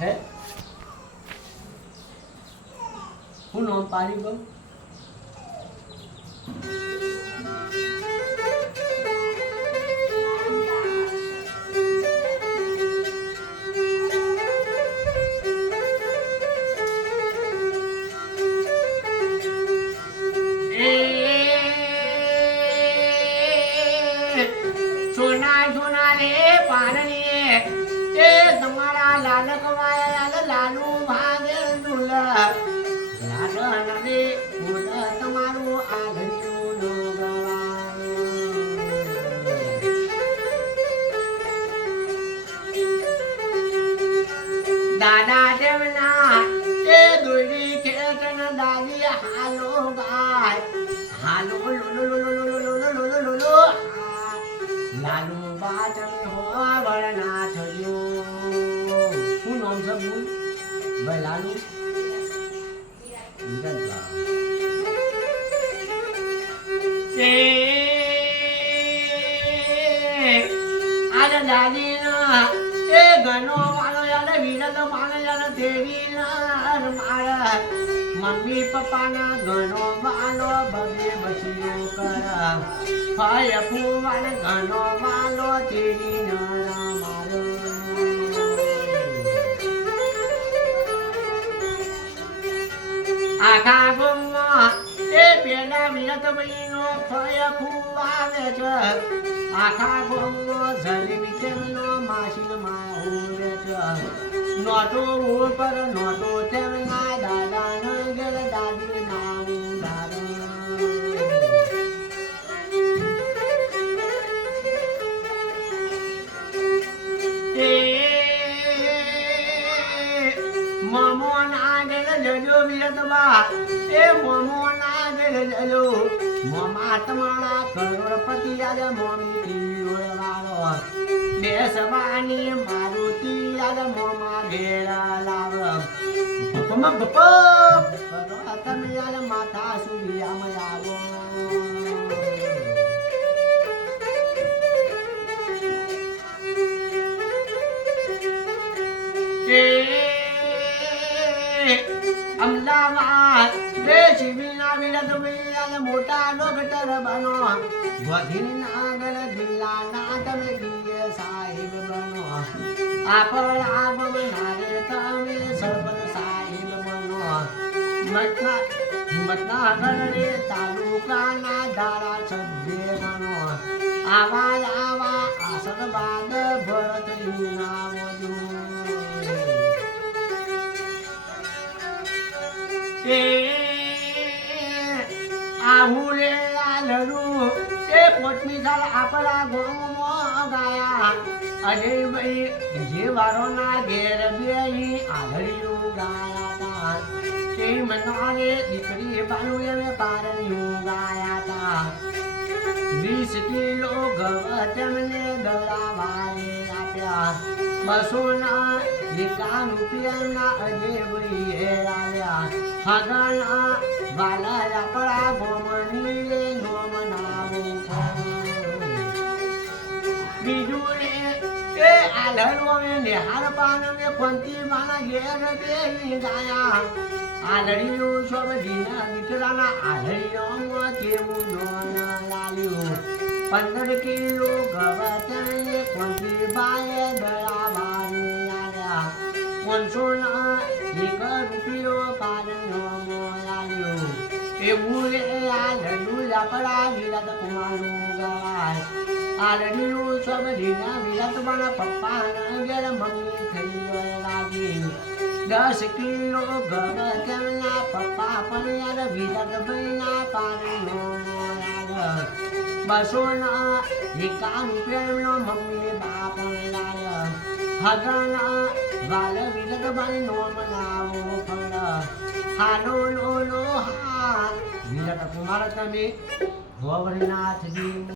હે હું નામ પાડી ગયો સોના સોના રે પારણીએ એ તમારા લાલકવાયા લાલુ ભાગે દુલ લાડન રે ફૂલ તમારું આઘડ્યું દાદા દેવના એ દોરી ખેતન દાદી હાલો ગાય હાલો લાલુ બા તમે હોવા વળના થયો શું નામ છે બોલ ભાઈ લાલુ આજે દાદી ના એ ઘનો વાળો યાર વિરત પાને યાર દેવી ના મારા મમ્મી પપ્પાના ઘનો વાલો બબે બસીઓ કરા ફાય ફૂવાન ઘનો વાલો તેરી ના મારો આખા ગોમમાં એ પેલા વિરત બહીનો ફાય ફૂવાને છે આખા ગોમમાં જલેબી તેમનો માસીન માહુરે છે નોટો ઉપર નોટો તેમના દાદા ન ગેર દાદી નાવું દાદા મમો ના ગેર જજો વિરતબા એ મમો ના ગેર જજો મમા તમારા કરોડપતિ યાદ મમ્મી તીરોળ વાળો દેશવાની મારુતિ યાદ મમા ઘેરા લાવ બપમાં બપ તમે યાદ માથા સુધી આમ આવો અમદાવાદ બે શિબીના વિરત યાદ મોટા ડોક્ટર બનો વધીના આગળ જિલ્લાના તમે દિએ સાહેબ બનો આપણા બમનારે તમે સરપંચ સાહેબ બનો હિંમતના આગળ રે તાલુકાના ધારાસભ્ય બનો આવા આવા આશીર્વાદ ભરત ના વધુ આહુરે લાલડું એ પોચમી સાલ આપણા ગોમમાં ગાયા અજય ભાઈ જે વારોના ઘેર બેહી આલડીયું ગાયા તા તે મનારે દીકરી બાનું એમે પારણ્યું ગાયા તા 20 કિલો ઘઉં તેમને દળાવાએ આપ્યા 200 ના એકા રૂપિયાના અજય ભાઈએ આવ્યા હગણા વાલા આપણા ગોમની રે ગોમનાવું બીજું એ આલડો નિહાર પાન ને પંતી માના ઘેર બેહી ગયા આલડીયું સબ જીના દીકરાના આલડીઓમાં કેવું જોના લાલ્યું 15 કિલો ગવતને પંતી બાએ દળાવાને આવ્યા 500 ના એક રૂપિયો પારનો મોલાલ્યો એવું રે આલડું આપણા વિરાટ કુમારનું ગાય આલડીયું સબ જીના વિરાટ માના પપ્પાના ઘેર મમ્મી થઈ લાગી 10 કિલો ઘર તેમના પપ્પા પણ યાર વિરાટ ભાઈના પારનો મોલાલ્યો 200 ના એકા રૂપિયાનો મમ્મી બાપ લાય હગના વાલ વિરત ભાઈ નો મનાવો ફળ હાલો લો લો હા વિરટ કુમાર તમે ગોવરનાથજી